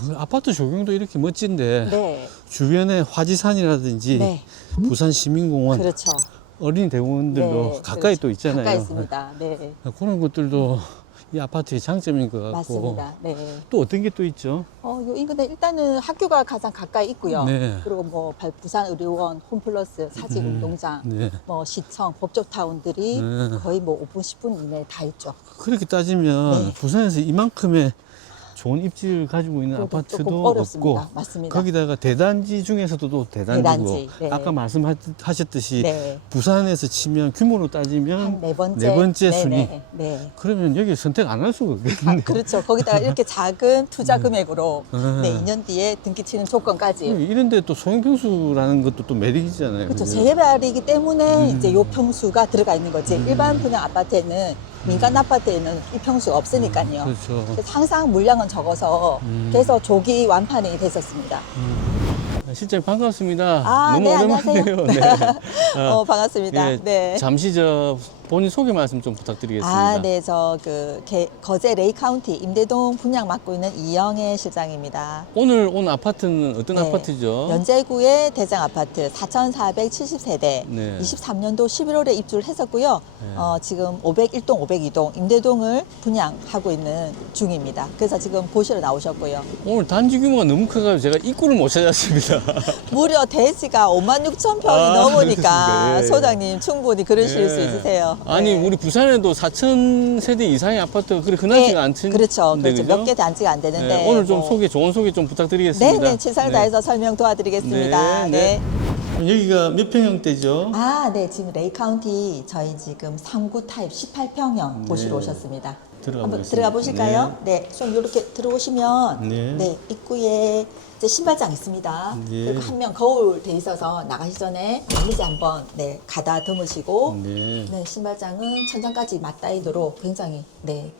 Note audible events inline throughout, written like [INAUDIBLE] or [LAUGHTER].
그 아파트 조경도 이렇게 멋진데 네. 주변에 화지산이라든지 네. 부산 시민공원, 그렇죠. 어린이 대공원들도 네, 가까이 그렇죠. 또 있잖아요. 가까이 있습니다. 네. 그런 것들도 이 아파트의 장점인 것 같고 맞습니다. 네. 또 어떤 게 또 있죠? 어, 요 인근에 일단은 학교가 가장 가까이 있고요. 네. 그리고 뭐 발- 부산 의료원, 홈플러스, 사직 운동장, 네. 뭐 시청, 법조타운들이 네. 거의 뭐 5분, 10분 이내에 다 있죠. 그렇게 따지면 네. 부산에서 이만큼의 좋은 입지를 가지고 있는 아파트도. 없고 맞습니다. 거기다가 대단지 중에서도 또 대단지고 대단지, 네. 아까 말씀하셨듯이 네. 부산에서 치면 규모로 따지면 한네 번째. 네 번째 네, 순위. 네, 네. 그러면 여기 선택 안 할 수가 없겠네요. 그렇죠. 거기다가 이렇게 작은 투자 금액으로 음. 네, 2년 뒤에 등기 치는 조건까지. 이런데 또 소형평수라는 것도 또 매력이잖아요. 그렇죠. 재개발이기 때문에 음. 이제 요 평수가 들어가 있는 거지. 일반 분양 아파트에는 민간 아파트에는 이 평수가 없으니까요. 그렇죠. 그래서 항상 물량은 적어서 음. 그래서 조기 완판이 됐었습니다. 실장님 반갑습니다. 아, 너무 네, 오랜만이에요. 안녕하세요. [LAUGHS] 네. [LAUGHS] 어, 반갑습니다. 예, 네. 잠시 저 본인 소개 말씀 좀 부탁드리겠습니다. 아, 네, 저그 거제 레이 카운티 임대동 분양 맡고 있는 이영애 실장입니다. 오늘 온 아파트는 어떤 네. 아파트죠? 연제구의 대장 아파트 4,470세대 네. 23년도 11월에 입주를 했었고요. 네. 어, 지금 501동, 502동 임대동을 분양하고 있는 중입니다. 그래서 지금 보시러 나오셨고요. 오늘 단지 규모가 너무 커가지고 제가 입구를 못 찾았습니다. [LAUGHS] 무려 대지가 5만 6천 평이 아, 넘으니까 그렇습니까? 예. 소장님 충분히 그러실 예. 수 있으세요. 아니 네. 우리 부산에도 4천 세대 이상의 아파트가 그렇게 흔하지가 네, 않던데 그렇죠. 그렇죠. 몇 개 단지가 안 되는데. 네, 오늘 좀 뭐- 소개 좋은 소개 좀 부탁드리겠습니다. 네, 네, 최선을 다해서 설명 도와드리겠습니다. 네. 여기가 몇 평형대죠? 아, 네. 지금 레이 카운티 저희 지금 3구 타입 18평형 보시러 네. 오셨습니다. 들어가 한번 보겠습니다. 들어가 보실까요? 네. 좀 이렇게 들어오시면 네. 네, 입구에 이제 신발장 있습니다. 네. 그리고 한 명 거울 돼 있어서 나가시 전에 이제 한번 네, 가다 드무시고 네. 네, 신발장은 천장까지 맞닿이도록 굉장히 네.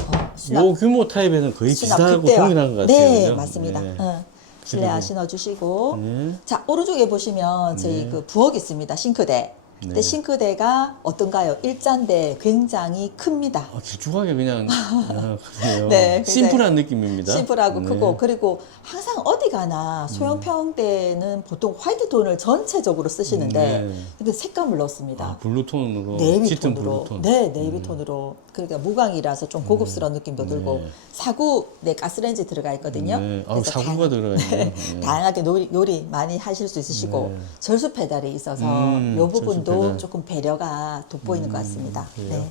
어, 수납- 요 규모 타입에는 거의 수납 비슷하고 극대화. 동일한 것 같아요. 네, 그죠? 맞습니다. 네. 응. 실내화 그리고- 신어주시고 네. 자 오른쪽에 보시면 저희 네. 그 부엌 있습니다 싱크대. 근데 네. 싱크대가 어떤가요? 일자인데 굉장히 큽니다. 아, 길쭉하게 그냥 [LAUGHS] 아, 그래요. 네, 심플한 느낌입니다. 심플하고 네. 크고 그리고 항상 어디 가나 소형평대는 보통 화이트 톤을 전체적으로 쓰시는데 네. 근데 색감을 넣었습니다. 아, 블루톤으로 네이비 짙은 톤으로 블루톤. 네 네이비 톤으로 그러니까 무광이라서 좀 고급스러운 느낌도 들고 네. 사구 네 가스레인지 들어가 있거든요. 네. 아우, 그래서 사구가 들어가 있네요. 네. [LAUGHS] 다양하게 요리, 요리 많이 하실 수 있으시고 네. 절수 페달이 있어서 음, 요 부분 도 절수 페달. 조금 배려가 돋보이는 것 같습니다. 그래요? 네.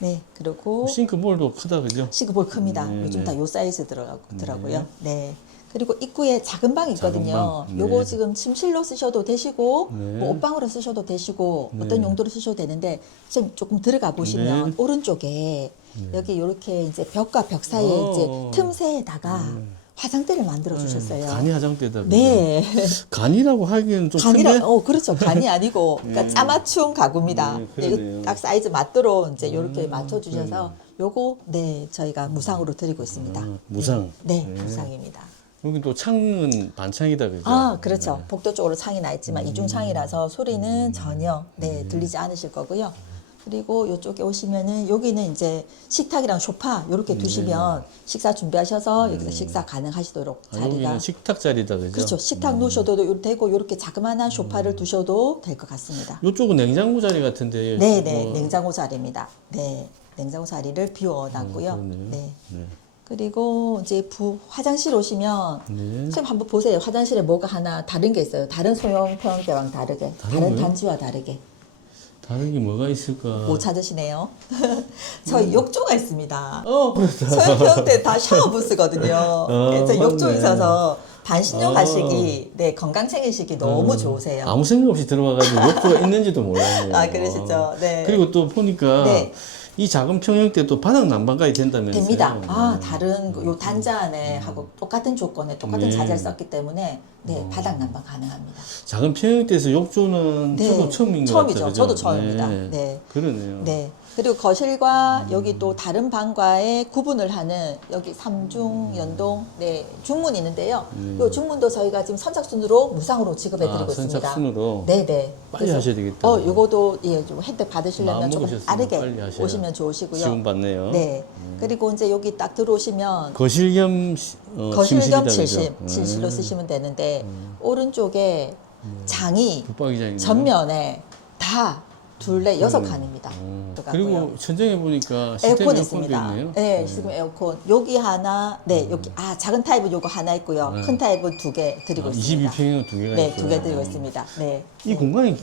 네. 그리고 싱크볼도 크다 그죠? 싱크볼 큽니다. 네, 요즘 네. 다 요 사이즈 들어가더라고요. 네. 그리고 입구에 작은 방이 있거든요. 작은 방. 요거 네. 지금 침실로 쓰셔도 되시고 네. 뭐 옷방으로 쓰셔도 되시고 네. 어떤 용도로 쓰셔도 되는데 지금 조금 들어가 보시면 네. 오른쪽에 여기 이렇게 이제 벽과 벽 사이에 어. 이제 틈새에다가 화장대를 만들어 주셨어요. 간이 화장대다. 네. 간이라고 하기에는 좀 간이라, 큰데? 어, 그렇죠. 간이 아니고, [LAUGHS] 그러니까 짜맞춤 가구입니다. 네, 네, 그러네요. 딱 사이즈 맞도록 이제 이렇게 음, 맞춰 주셔서 요거, 네, 저희가 무상으로 드리고 있습니다. 아, 무상. 네, 네. 무상입니다. 여기 또 창은 반창이다 그죠? 아, 그렇죠. 네. 복도 쪽으로 창이 나 있지만 이중 창이라서 소리는 전혀 네, 들리지 않으실 거고요. 그리고 이쪽에 오시면은 여기는 이제 식탁이랑 소파 이렇게 두시면 식사 준비하셔서 여기서 식사 가능하시도록 아, 자리가 여기는 식탁 자리다 그죠? 그렇죠. 식탁 놓으셔도 되고 이렇게 자그마한 소파를 두셔도 될 것 같습니다. 이쪽은 냉장고 자리 같은데. 네, 네. 뭐- 냉장고 자리입니다. 네. 냉장고 자리를 비워 놨고요. 음, 그러네요. 네. 네. 그리고 이제 부 화장실 오시면 네. 지금 한번 보세요. 화장실에 뭐가 하나 다른 게 있어요. 다른 소형 평대랑 다르게. 다른 다른 거요? 단지와 다르게. 다른 게 뭐가 있을까? 못 찾으시네요. [LAUGHS] 저희 욕조가 있습니다. 어, 그렇다. 소형 평대 다 샤워 부스거든요. [LAUGHS] 그래서 욕조 맞네. 있어서 반신욕 아. 하시기, 네, 건강 챙기시기 너무 좋으세요. 아무 생각 없이 들어와가지고 욕조가 있는지도 몰랐네요. [LAUGHS] 아, 그러시죠. 네. 그리고 또 보니까 네. 이 작은 평형대 또 바닥 난방까지 된다면서요? 됩니다. 아, 음. 다른 그 요 단자 안에 하고 똑같은 조건에 똑같은 네. 자재를 썼기 때문에 네, 바닥 난방 가능합니다. 작은 평형대에서 욕조는 네. 저도 처음인 것 처음이죠. 같아요. 저도 그죠? 처음입니다. 네. 네. 그러네요. 네. 그리고 거실과 여기 또 다른 방과의 구분을 하는 여기 삼중 연동 네 중문이 있는데요. 이 중문도 저희가 지금 선착순으로 무상으로 지급해 드리고 아, 있습니다. 선착순으로? 네네. 빨리 그래서- 하셔야 되겠다. 어, 요거도 예, 좀 혜택 받으시려면 조금 빨리 빠르게 오시면 좋으시고요. 지원 받네요. 네. 그리고 이제 여기 딱 들어오시면 거실 겸 시- 어, 거실 겸 침실이다, 그죠? 칠실로 음. 쓰시면 되는데 오른쪽에 장이. 전면에 다 둘레 여섯 칸입니다. 음. 들어가고요. 그리고 천장에 보니까 시스템 에어컨 에어컨도 있습니다. 있네요. 네, 지금 에어컨 여기 하나, 네 여기 아 작은 타입은 요거 하나 있고요. 네. 큰 타입은 두 개 드리고 아, 있습니다. 22평에 두 개가 네, 있어요. 두 개 드리고 있습니다. 네. 이 공간이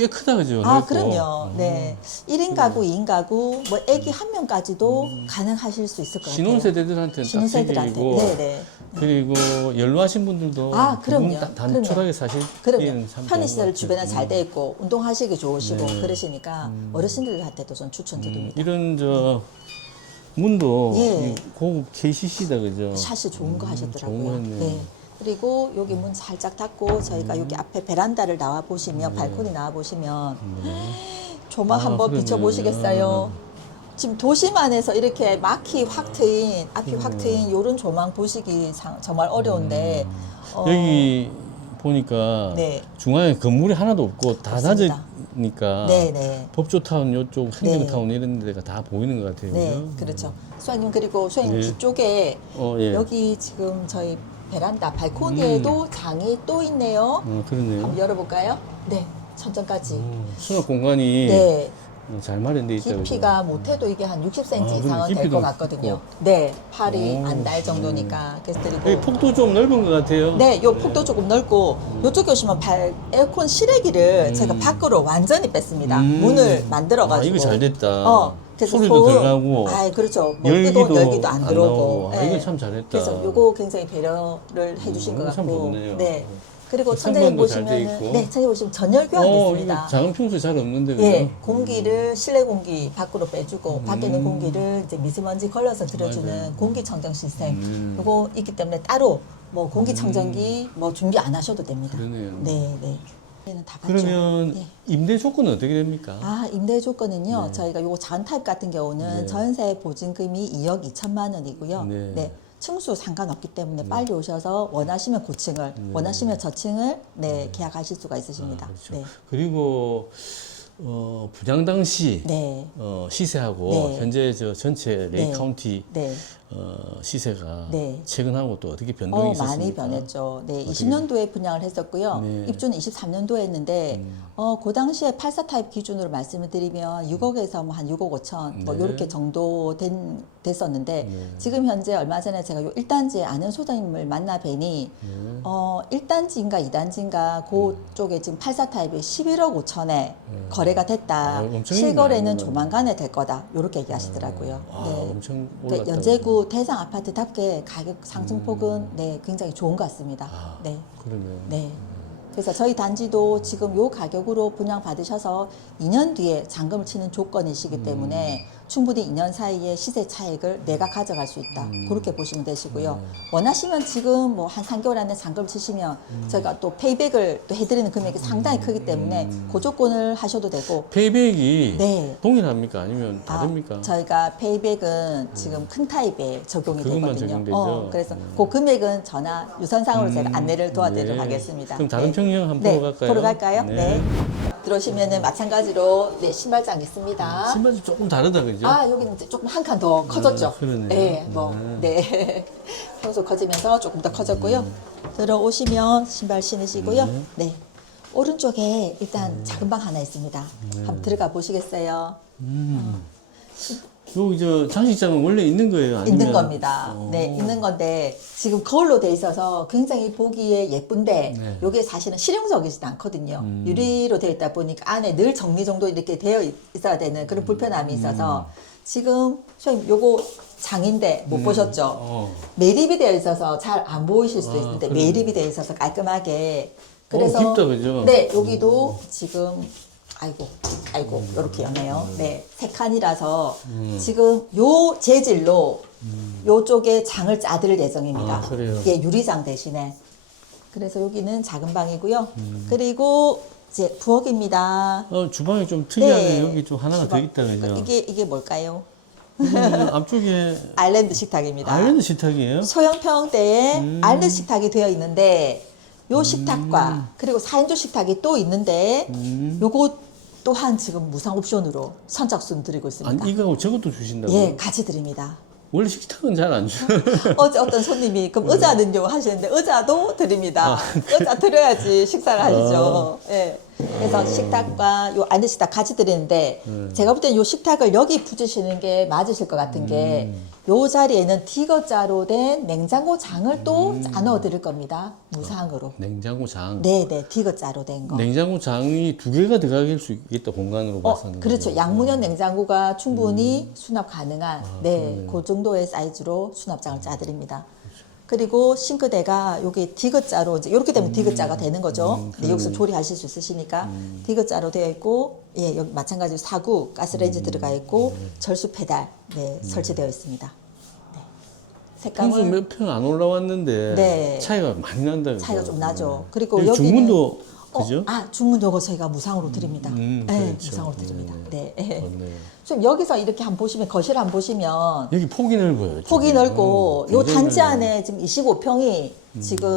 꽤 크다 그죠? 아. 그럼요. 네. 1인 가구, 2인 가구, 뭐 애기 한 명까지도 가능하실 수 있을 것 같아요. 신혼 세대들한테는 신혼세대들한테. 딱 네, 네. 그리고 연로하신 분들도 아, 그럼요. 그분 다- 그럼요. 단촐하게 사실 그러면 편의시설 주변에 잘 돼 있고 운동하시기 좋으시고 네. 그러시니까 어르신들한테도 좀 추천드립니다. 이런 저 문도 예. 이 고급 KCC다 그죠? 샷이 좋은 거 하셨더라고요. 좋은 거 했네요. 네. 그리고 여기 문 살짝 닫고 저희가 여기 앞에 베란다를 나와 보시면 발코니 나와 보시면 조망 아, 한번 그러네. 비춰 보시겠어요? 지금 도심 안에서 이렇게 막히 확 트인 앞이 확 트인 요런 조망 보시기 상- 정말 어려운데 어, 여기 보니까 네. 중앙에 건물이 하나도 없고 다 없습니다. 닫으니까 네, 네. 법조타운 요쪽 행정타운 네. 이런 데가 다 보이는 것 같아요. 네, 그죠? 그렇죠. 수아님 그리고 수아님 예. 뒤쪽에 어, 예. 여기 지금 저희 베란다 발코니에도 장이 또 있네요. 어, 그러네요. 한번 열어볼까요? 네, 천장까지. 어, 수납 공간이 네, 어, 잘 마련돼 있다. 깊이가 못해도 이게 한 60cm 아, 이상은 될 깊이도 것 같거든요. 네, 팔이 오, 안달 정도니까. 그래서 드리고. 여기 폭도 좀 넓은 것 같아요. 네, 요 폭도 조금 넓고 요쪽에 오시면 발 에어컨 실외기를 음. 제가 밖으로 완전히 뺐습니다. 음. 문을 만들어 가지고. 아, 이거 잘 됐다. 어, 그래서 소리도 소음, 덜 나고 아, 그렇죠. 뭐 열기도 뜨거운 열기도 안안 들어오고. 아, 이거 참 잘했다. 그래서 요거 굉장히 배려를 해주신 음, 것 참 같고. 좋네요. 네. 그리고 그 천장에 선반도 잘돼 보시면은 있고. 네, 천장에 보시면 전열 교환이 어, 있습니다. 이거 작은 평소에 잘 없는데 그죠? 예, 공기를 실내 공기 밖으로 빼주고 밖에 있는 음. 공기를 이제 미세먼지 걸러서 들어주는 맞아요. 공기 청정 시스템 음. 요거 있기 때문에 따로 뭐 공기 청정기 뭐 준비 안 하셔도 됩니다. 그러네요. 네, 네. 그러면 네. 임대 조건은 어떻게 됩니까? 아, 임대 조건은요. 저희가 요거 잔 타입 같은 경우는 네. 전세 보증금이 2억 2천만 원이고요. 네. 네. 층수 상관없기 때문에 빨리 오셔서 원하시면 고층을, 네. 원하시면 저층을 네, 계약하실 수가 있으십니다. 아, 그렇죠. 네. 그리고 어, 부장 당시 네. 어, 시세하고 네. 현재 저 전체 레이 네. 카운티 네. 어, 시세가 네. 최근하고 또 어떻게 변동이 어, 있었습니까? 많이 변했죠. 네, 20년도에 분양을 했었고요. 네. 음. 입주는 23년도에 했는데, 어, 그 당시에 84 타입 기준으로 말씀을 드리면 6억에서 뭐 한 6억 5천, 뭐 네. 요렇게 정도 된, 됐었는데, 네. 지금 현재 얼마 전에 제가 요 1단지에 아는 소장님을 만나 뵈니, 네. 어, 1단지인가 2단지인가 그쪽에 지금 84 타입이 11억 5천에 거래가 됐다. 아, 실거래는. 조만간에 될 거다. 요렇게 얘기하시더라고요. 아, 네. 엄청 그러니까. 연제구 대상 아파트답게 가격 상승폭은 네 굉장히 좋은 것 같습니다. 음. 아, 네, 그러네요. 네. 그래서 저희 단지도 지금 요 가격으로 분양 받으셔서 2년 뒤에 잔금을 치는 조건이시기 음. 때문에 충분히 2년 사이에 시세 차익을 내가 가져갈 수 있다. 음. 그렇게 보시면 되시고요. 네. 원하시면 지금 뭐 한 3개월 안에 잔금을 치시면 음. 저희가 또 페이백을 또 해드리는 금액이 상당히 크기 때문에 그 조건을 하셔도 되고 페이백이 네. 동일합니까? 아니면 아, 다릅니까? 저희가 페이백은 지금 큰 타입에 적용이 되거든요. 어, 그래서 그 금액은 전화 유선상으로 제가 안내를 도와드리도록 네. 하겠습니다. 그럼 다른 평형 한번 네, 보러 갈까요? 보러 갈까요? 네. 네. 들어오시면은 마찬가지로 네, 신발장 있습니다. 신발이 조금 다르다 그죠? 아, 여기는 이제 조금 한 칸 더 커졌죠? 아, 그러네요. 네, 뭐, 네. [LAUGHS] 평소 커지면서 조금 더 커졌고요. 들어오시면 신발 신으시고요. 네. 네. 오른쪽에 일단 작은 방 하나 있습니다. 한번 들어가 보시겠어요? 음. 여기 저 장식장은 원래 있는 거예요? 아니면 있는 겁니다. 어. 네, 있는 건데 지금 거울로 돼 있어서 굉장히 보기에 예쁜데 네. 이게 사실은 실용적이지 않거든요. 음. 유리로 되어 있다 보니까 안에 늘 정리정도 이렇게 되어 있- 있어야 되는 그런 불편함이 있어서 지금 선생님 요거 장인데 못 보셨죠? 음. 어. 매립이 되어 있어서 잘 안 보이실 수도 아, 있는데 그러네. 매립이 되어 있어서 깔끔하게 어, 깊다, 그죠? 네 여기도 지금 아이고 아이고 이렇게 여네요. 네 세 칸이라서 음. 지금 요 재질로 요쪽에 장을 짜드릴 예정입니다. 아, 그래요? 예 유리장 대신에 그래서 여기는 작은 방이고요. 음. 그리고 이제 부엌입니다. 어, 주방이 좀 특이하게 네. 여기 좀 하나가 더. 있다 그죠? 이게 이게 뭘까요? 이거는 [LAUGHS] 앞쪽에 아일랜드 식탁입니다. 아일랜드 식탁이에요? 소형 평대에 음. 아일랜드 식탁이 되어 있는데 요 식탁과 그리고 4인조 식탁이 또 있는데 음. 요거 또한 지금 무상 옵션으로 선착순 드리고 있습니다. 아니 이거하고 저것도 주신다고? 예, 같이 드립니다. 원래 식탁은 잘안 줘. [LAUGHS] 어제 어떤 손님이 그럼 의자는요 하시는데 의자도 드립니다. 아, 의자 드려야지 식사를 하시죠. 예. 그래서 식탁과 요 안드 식탁 같이 드리는데 네. 제가 볼 때는 요 식탁을 여기 붙이시는 게 맞으실 것 같은 게 음. 요 자리에는 디귿자로 된 냉장고 장을 또 음. 짜넣어 드릴 겁니다. 무상으로. 냉장고 장. 네, 네, 디귿자로 된 거. 냉장고 장이 두 개가 들어갈 수 있겠다 공간으로 어, 봐서는. 그렇죠. 양문형 냉장고가 충분히 수납 가능한 네, 음. 아, 그러네. 그 정도의 사이즈로 수납장을 짜드립니다. 그리고 싱크대가 여기 디귿자로 이제 이렇게 되면 디귿자가 되는 거죠. 음, 근데 여기서 조리하실 수 있으시니까 디귿자로 되어 있고 예, 여기 마찬가지로 사구 가스레인지 들어가 있고 절수 페달 네, 설치되어 있습니다. 네. 색감은 몇 평 안 올라왔는데 네. 차이가 많이 난다. 차이가 좀 나죠. 그리고 여기 여기는 중문도 어, 그죠? 아, 중문 요거 저희가 무상으로 드립니다. 음, 네, 그렇죠. 무상으로 드립니다. 네. 좋네요. 좀 여기서 이렇게 한번 보시면 거실 한번 보시면 여기 폭이 넓어요. 폭이 저기. 넓고 음, 요 굉장히 단지 넓어요. 안에 지금 25평이 지금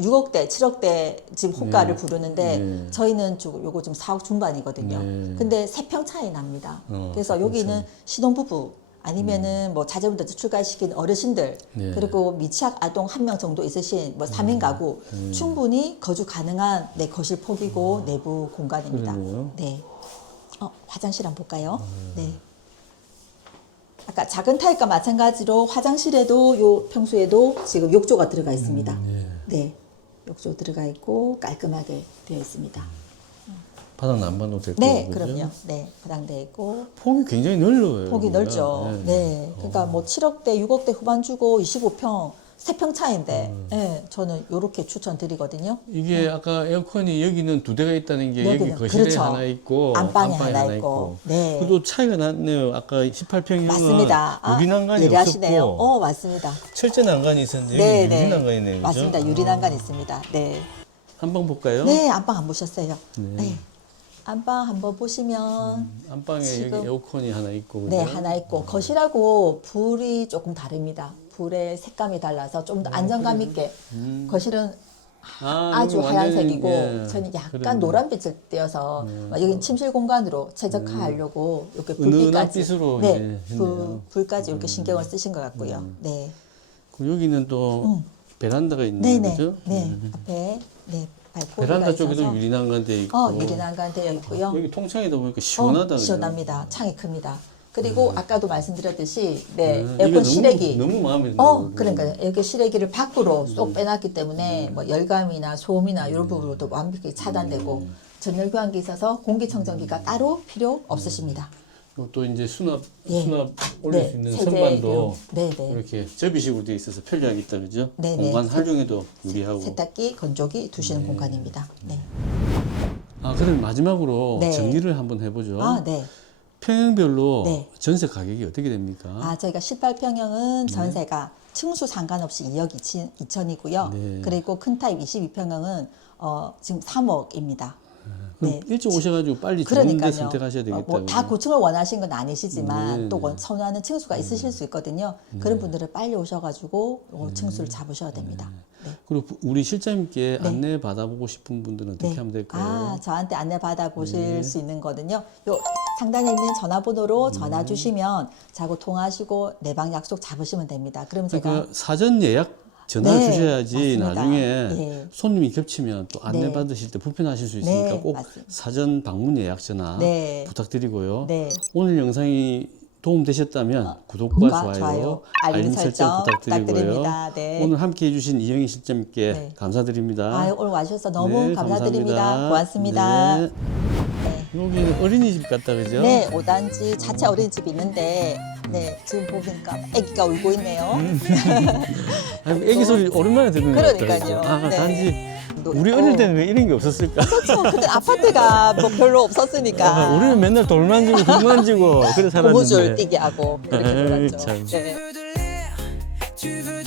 6억대, 7억대 지금 호가를 네. 부르는데 네. 저희는 주- 요거 지금 4억 중반이거든요. 네. 근데 3평 차이 납니다. 어, 그래서 여기는 신혼부부 아니면은 뭐 자제분들 출가시킨 어르신들 네. 그리고 미취학 아동 한 명 정도 있으신 뭐 3인 가구 음. 충분히 거주 가능한 내 거실 폭이고 내부 공간입니다. 그러네요. 네. 어, 화장실 한번 볼까요? 음. 네. 아까 작은 타입과 마찬가지로 화장실에도 요 평소에도 지금 욕조가 들어가 있습니다. 네. 욕조 들어가 있고 깔끔하게 되어 있습니다. 바닥 난방도 될 네. 그죠? 그럼요. 네, 바닥돼 있고 폭이 굉장히 넓어요. 폭이 여기가. 넓죠. 네. 그러니까 뭐 7억대, 6억대 후반 주고 25평, 3평 차인데, 음. 네, 저는 요렇게 추천드리거든요. 이게 아까 에어컨이 여기는 두 대가 있다는 게 여기 여기는, 거실에 그렇죠. 하나 있고 안방에 하나 있고. 네. 그래도 차이가 났네요. 아까 18평형은 맞습니다. 아, 유리 난간이 예리하시네요. 없었고 어, 맞습니다. 철제 난간이 있었는데 네, 여기 네. 유리 난간이네요. 그죠? 맞습니다. 유리 난간 있습니다. 네. 한방 볼까요? 네, 안방 안 보셨어요? 네. 네. 안방 한번 보시면 안방에 지금- 여기 에어컨이 하나 있고 네, 그죠? 하나 있고 거실하고 불이 조금 다릅니다. 불의 색감이 달라서 좀 더 안정감 있게 거실은 아, 완전히, 하얀색이고 예, 저는 약간 그러네. 노란빛을 띄어서 여기 침실 공간으로 최적화하려고 이렇게 은은한 불빛까지 네, 불. 불까지 이렇게 신경을 쓰신 것 같고요. 네, 그리고 여기는 또 베란다가 음. 네, 있네요. 네, 그죠? 네 앞에 네 발코니가 베란다 쪽에도 유리 난간 돼 있고 어 유리 난간 되어 있고요. 여기 통창이다 보니까 시원하다. 어? 시원합니다. 창이 큽니다. 그리고 아까도 말씀드렸듯이 네 음, 에어컨 실외기 너무, 너무 마음에 드네요. 어. 그러니까 이렇게 실외기를 밖으로 쏙 빼놨기 때문에 뭐 열감이나 소음이나 이런 부분도 완벽히 차단되고 전열 교환기 있어서 공기청정기가 따로 필요 없으십니다. 또 이제 수납 예. 수납 올릴 수 있는 선반도 네, 네. 이렇게 접이식으로 되어 있어서 편리하게 있다 그죠? 네, 네. 공간 활용에도 유리하고. 세탁기, 건조기 두시는 공간입니다. 네. 아 그럼 마지막으로 네. 정리를 한번 해보죠. 아, 네. 평형별로 네. 전세 가격이 어떻게 됩니까? 아, 저희가 18평형은 전세가 층수 상관없이 2억 2천, 2천이고요. 네. 그리고 큰 타입 22평형은 어, 지금 3억입니다. 네. 일찍 오셔가지고 빨리 좋은 데 그러니까요. 선택하셔야 되겠다. 뭐다 그죠? 고층을 원하신 건 아니시지만 네, 또 네. 원- 선호하는 층수가 있으실 수 있거든요. 그런 분들은 빨리 오셔가지고 어, 층수를 잡으셔야 됩니다. 네. 그리고 부- 우리 실장님께 네. 안내 받아보고 싶은 분들은 어떻게 네. 하면 될까요? 아, 저한테 안내 받아 보실 네. 수 있는 거든요. 요 상단에 있는 전화번호로 음. 전화 주시면 자고 통화하시고 내방 약속 잡으시면 됩니다. 그럼 제가 그러니까 사전 예약 전화를 네, 주셔야지 맞습니다. 나중에 예. 손님이 겹치면 또 안내 네. 받으실 때 불편하실 수 있으니까 네, 꼭 맞습니다. 사전 방문 예약 전화 네. 부탁드리고요. 네. 오늘 영상이 도움 되셨다면 구독과 구독과 좋아요, 좋아요, 알림 설정 부탁드리고요. 네. 오늘 함께 해주신 이영희 실장님께 네. 감사드립니다. 아, 오늘 와주셔서 너무 네, 감사드립니다. 감사합니다. 고맙습니다. 네. 여기는 어린이집 같다 그죠? 네, 5단지 자체 어린이집이 있는데 네, 지금 보니까 아기가 울고 있네요. [LAUGHS] 아이고, 애기 소리 오랜만에 듣는 것 같아요. 그러니까요. 아, 네. 단지 또 우리 있고. 어릴 때는 왜 이런 게 없었을까? 그렇죠. 근데 아파트가 뭐 별로 없었으니까 아, 우리는 맨날 돌 만지고 공 만지고 그래 살았는데. 고무줄 뛰게 하고 그렇게 [LAUGHS] 놀았죠. 참. 네. Tu veux de l'air, tu veux du vide.